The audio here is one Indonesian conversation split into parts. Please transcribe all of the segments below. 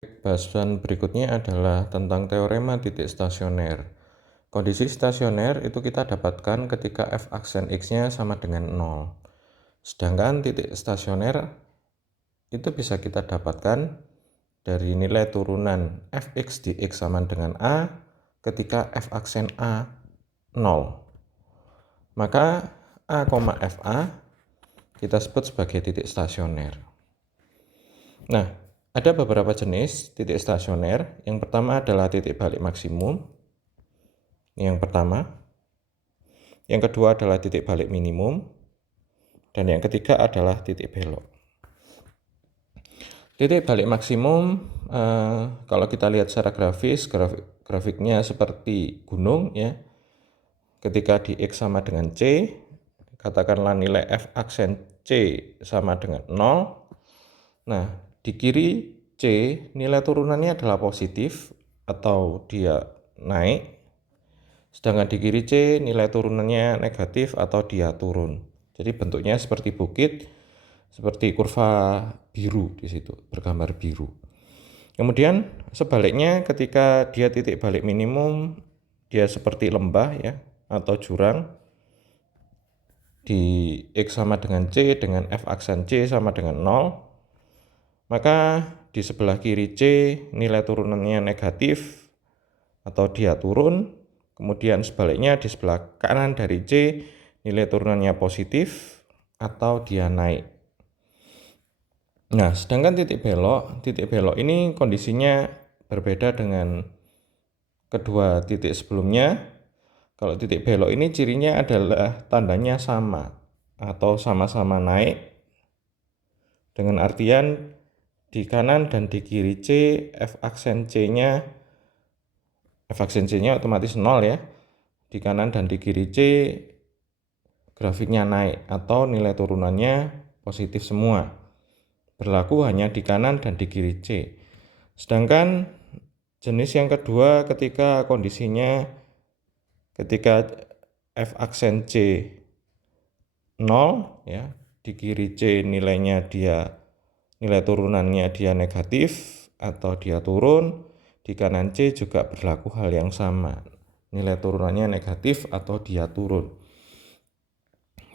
Bahasan berikutnya adalah tentang teorema titik stasioner. Kondisi stasioner itu kita dapatkan ketika f aksen x-nya sama dengan 0. Sedangkan titik stasioner itu bisa kita dapatkan dari nilai turunan fx dx sama dengan a ketika f aksen a 0. Maka a, fa kita sebut sebagai titik stasioner. Nah, ada beberapa jenis titik stasioner. Yang pertama adalah titik balik maksimum. Yang pertama. Yang kedua adalah titik balik minimum. Dan yang ketiga adalah titik belok. Titik balik maksimum, kalau kita lihat secara grafis, grafiknya seperti gunung ya. Ketika di X sama dengan C, katakanlah nilai F aksen C sama dengan 0. Nah, di kiri C nilai turunannya adalah positif atau dia naik. Sedangkan di kiri C nilai turunannya negatif atau dia turun. Jadi bentuknya seperti bukit, seperti kurva biru di situ, bergambar biru. Kemudian sebaliknya ketika dia titik balik minimum, dia seperti lembah ya atau jurang. Di X sama dengan C dengan F aksen C sama dengan 0. Maka di sebelah kiri C nilai turunannya negatif atau dia turun. Kemudian sebaliknya di sebelah kanan dari C nilai turunannya positif atau dia naik. Nah, sedangkan titik belok ini kondisinya berbeda dengan kedua titik sebelumnya. Kalau titik belok ini cirinya adalah tandanya sama atau sama-sama naik, dengan artian di kanan dan di kiri C F aksen C-nya otomatis 0 ya. Di kanan dan di kiri C grafiknya naik atau nilai turunannya positif semua. Berlaku hanya di kanan dan di kiri C. Sedangkan jenis yang kedua ketika kondisinya ketika F aksen C 0 ya, di kiri C nilai turunannya dia negatif atau dia turun, di kanan C juga berlaku hal yang sama. Nilai turunannya negatif atau dia turun.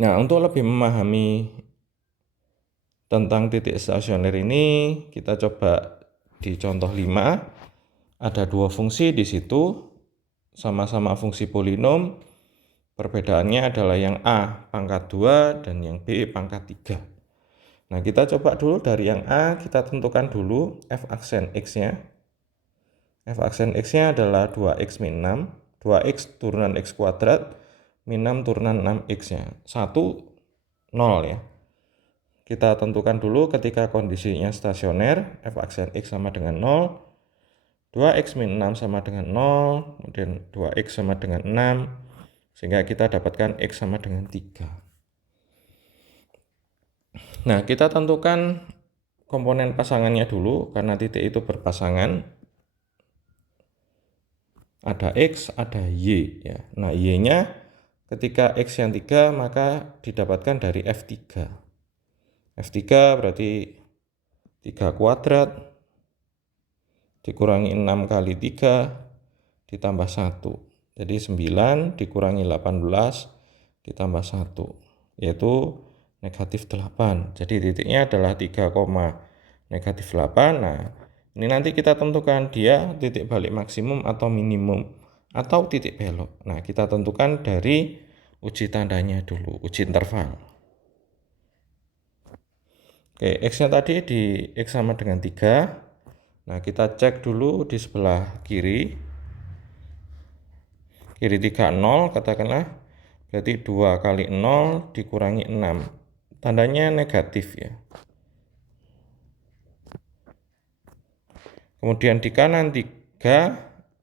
Nah, untuk lebih memahami tentang titik stasioner ini, kita coba di contoh 5. Ada dua fungsi di situ, sama-sama fungsi polinom. Perbedaannya adalah yang A pangkat 2 dan yang B pangkat 3. Nah, kita coba dulu dari yang A, kita tentukan dulu F aksen X-nya. F aksen X-nya adalah 2X min 6. 2X turunan X kuadrat min 6 turunan 6X-nya. 1, 0 ya. Kita tentukan dulu ketika kondisinya stasioner, F aksen X sama dengan 0. 2X min 6 sama dengan 0. Kemudian 2X sama dengan 6. Sehingga kita dapatkan X sama dengan 3. Nah, kita tentukan komponen pasangannya dulu, karena titik itu berpasangan. Ada X, ada Y. Ya. Nah, Y-nya ketika X yang 3, maka didapatkan dari F3. F3 berarti 3 kuadrat dikurangi 6 kali 3 ditambah 1. Jadi 9 dikurangi 18 ditambah 1, yaitu negatif 8. Jadi titiknya adalah 3, negatif 8. Nah, ini nanti kita tentukan dia titik balik maksimum atau minimum atau titik belok. Nah, kita tentukan dari uji tandanya dulu, uji interval. Oke, X-nya tadi di X sama dengan 3. Nah, kita cek dulu di sebelah kiri. Kiri 3, 0 katakanlah. Berarti 2 kali 0 dikurangi 6. Tandanya negatif ya. Kemudian di kanan 3,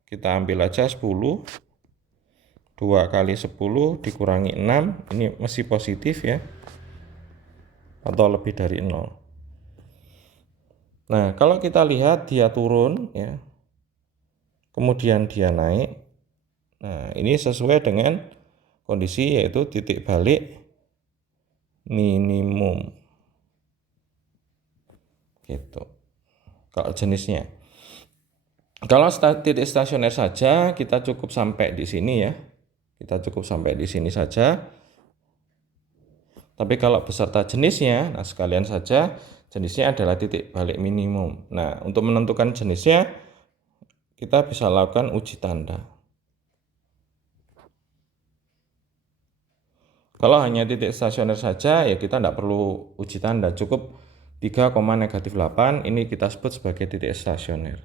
kita ambil aja 10. 2 kali 10 dikurangi 6. Ini masih positif ya. Atau lebih dari 0. Nah, kalau kita lihat dia turun ya. Kemudian dia naik. Nah, ini sesuai dengan kondisi yaitu titik balik minimum. Gitu. Kalau jenisnya. Kalau titik stasioner saja, kita cukup sampai di sini ya. Kita cukup sampai di sini saja. Tapi kalau beserta jenisnya, nah sekalian saja jenisnya adalah titik balik minimum. Nah, untuk menentukan jenisnya, kita bisa lakukan uji tanda. Kalau hanya titik stasioner saja, ya kita tidak perlu uji tanda. Cukup 3,-8, ini kita sebut sebagai titik stasioner.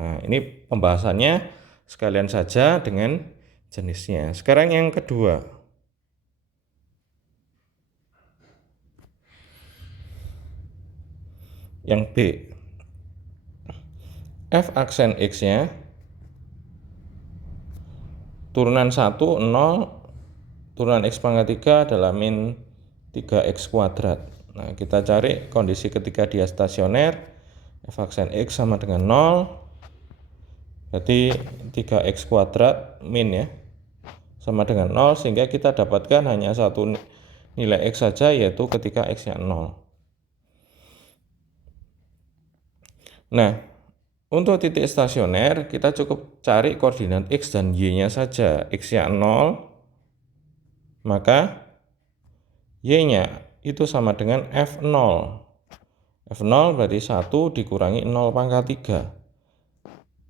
Nah, ini pembahasannya sekalian saja dengan jenisnya. Sekarang yang kedua. Yang B. F aksen X-nya turunan 1, 0, turunan X pangkat 3 adalah min 3X kuadrat. Nah, kita cari kondisi ketika dia stasioner, F aksen X sama dengan 0, berarti 3X kuadrat min ya, sama dengan 0, sehingga kita dapatkan hanya satu nilai X saja, yaitu ketika X-nya 0. Nah, untuk titik stasioner, kita cukup cari koordinat X dan Y-nya saja. X-nya 0, maka Y-nya itu sama dengan F0. F0 berarti 1 dikurangi 0 pangkat 3.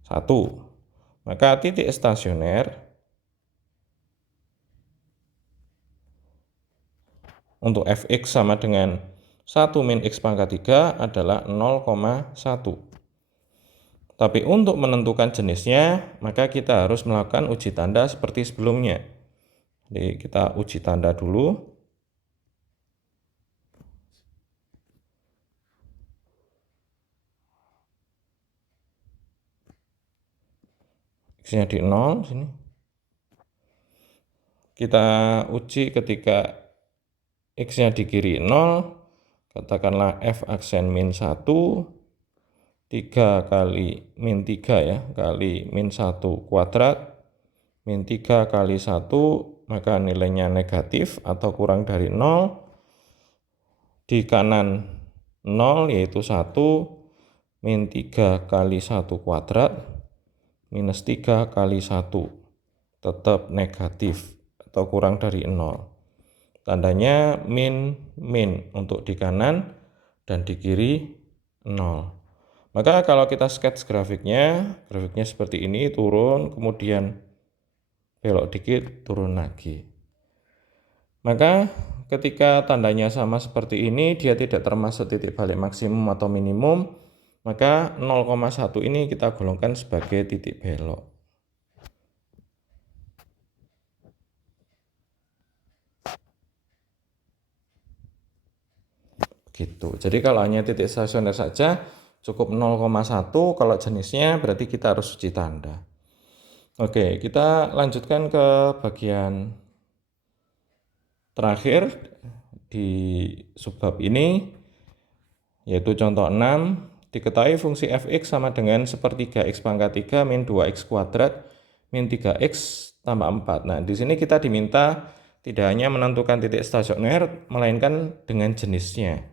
1. Maka titik stasioner untuk Fx sama dengan 1 min X pangkat 3 adalah 0,1. Tapi untuk menentukan jenisnya, maka kita harus melakukan uji tanda seperti sebelumnya. Jadi kita uji tanda dulu. X-nya di 0 sini. Kita uji ketika X-nya di kiri 0, katakanlah F aksen min 1, 3 kali min 3 ya, kali min 1 kuadrat, min 3 kali 1, maka nilainya negatif atau kurang dari 0. Di kanan 0 yaitu 1, min 3 kali 1 kuadrat, minus 3 kali 1, tetap negatif atau kurang dari 0. Tandanya min untuk di kanan dan di kiri 0. Maka kalau kita sketch grafiknya seperti ini, turun, kemudian belok dikit, turun lagi. Maka ketika tandanya sama seperti ini, dia tidak termasuk titik balik maksimum atau minimum, maka 0,1 ini kita golongkan sebagai titik belok. Gitu. Jadi kalau hanya titik stasioner saja cukup 0,1, kalau jenisnya berarti kita harus uji tanda. Oke, kita lanjutkan ke bagian terakhir di subbab ini, yaitu contoh 6. Diketahui fungsi fx sama dengan sepertiga x pangkat 3 min 2x kuadrat min 3x tambah 4. Nah, di sini kita diminta tidak hanya menentukan titik stasioner, melainkan dengan jenisnya.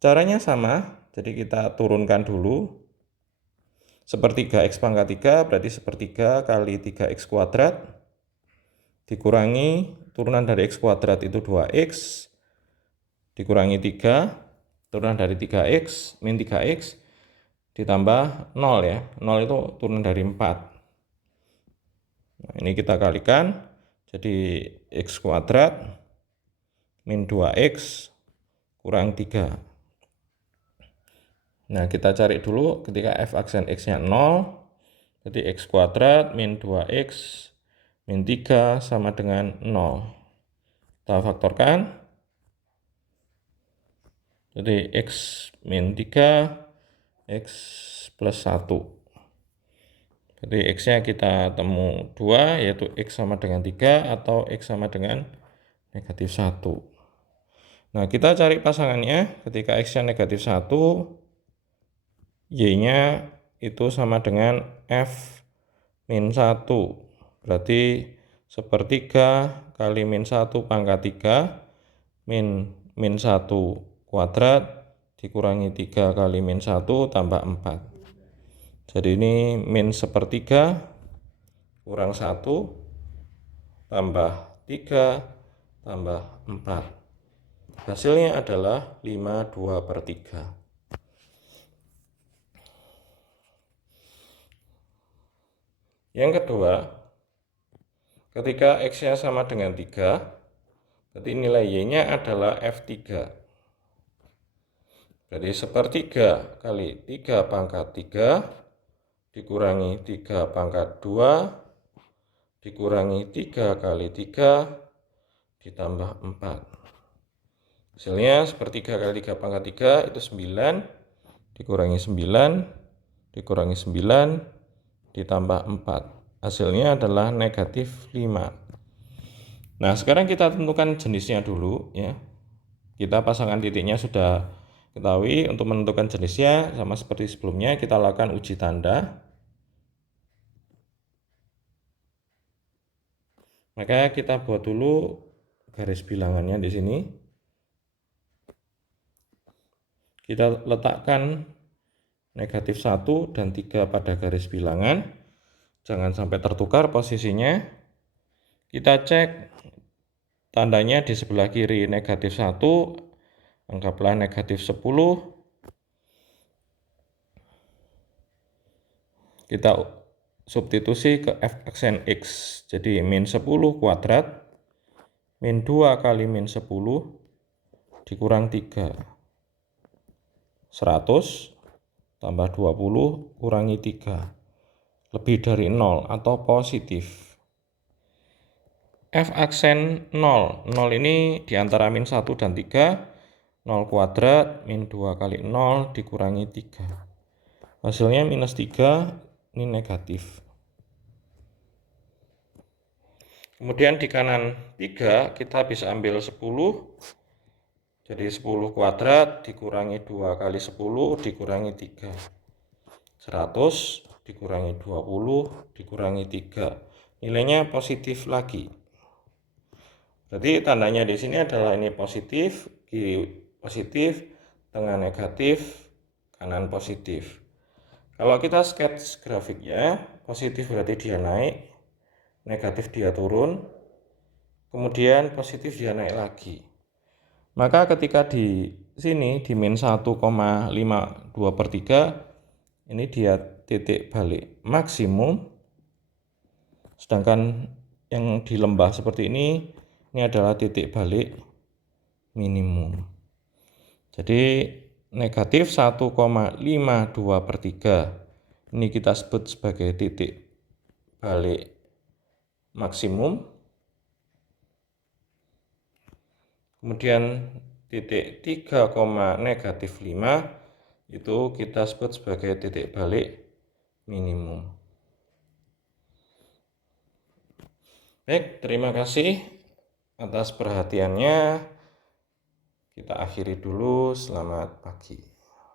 Caranya sama, jadi kita turunkan dulu. Sepertiga x pangkat 3 berarti sepertiga kali 3x kuadrat dikurangi turunan dari x kuadrat itu 2x dikurangi 3, turunan dari 3x min 3x ditambah 0 ya. 0 itu turunan dari 4. Nah, ini kita kalikan, jadi x kuadrat min 2x kurang 3. Nah, kita cari dulu ketika f aksen x-nya 0, jadi x kuadrat min 2x min 3 sama dengan 0. Kita faktorkan. Jadi x min 3, x plus 1. Jadi x-nya kita temu 2, yaitu x sama dengan 3 atau x sama dengan negatif 1. Nah, kita cari pasangannya ketika x-nya negatif 1, y-nya itu sama dengan f min 1. Berarti sepertiga kali min 1 pangkat 3 min 1 kuadrat dikurangi 3 kali min 1 tambah 4. Jadi ini min 1/3 kurang 1 tambah 3 tambah 4. Hasilnya adalah 5/2/3. Yang kedua, ketika X-nya sama dengan 3, berarti nilai Y-nya adalah F3. Jadi 1/3 kali 3 pangkat 3 dikurangi 3 pangkat 2 dikurangi 3 kali 3 ditambah 4. Hasilnya 1/3 kali 3 pangkat 3 itu 9 dikurangi 9 dikurangi 9 ditambah 4. Hasilnya adalah -5. Nah, sekarang kita tentukan jenisnya dulu ya. Kita pasangan titiknya sudah ketahui. Untuk menentukan jenisnya sama seperti sebelumnya, kita lakukan uji tanda. Maka kita buat dulu garis bilangannya di sini. Kita letakkan -1 dan 3 pada garis bilangan. Jangan sampai tertukar posisinya. Kita cek tandanya di sebelah kiri -1, anggaplah -10. Kita substitusi ke f aksen X. Jadi min 10 kuadrat min 2 kali min 10 dikurang 3. 100 tambah 20 kurangi 3. Lebih dari 0 atau positif. F aksen 0. 0 ini diantara min 1 dan 3. 0 kuadrat min 2 kali 0 dikurangi 3. Hasilnya -3, ini negatif. Kemudian di kanan 3 kita bisa ambil 10. Jadi 10 kuadrat dikurangi 2 kali 10 dikurangi 3. 100 dikurangi 20 dikurangi 3. Nilainya positif lagi. Berarti tandanya di sini adalah ini positif, kiri positif, tengah negatif, kanan positif. Kalau kita sketch grafiknya, positif berarti dia naik, negatif dia turun, kemudian positif dia naik lagi. Maka ketika di sini di min 1,52/3 ini dia titik balik maksimum, sedangkan yang di lembah seperti ini adalah titik balik minimum. Jadi negatif 1,52/3 ini kita sebut sebagai titik balik maksimum. Kemudian titik 3,-5 itu kita sebut sebagai titik balik minimum. Baik, terima kasih atas perhatiannya. Kita akhiri dulu. Selamat pagi.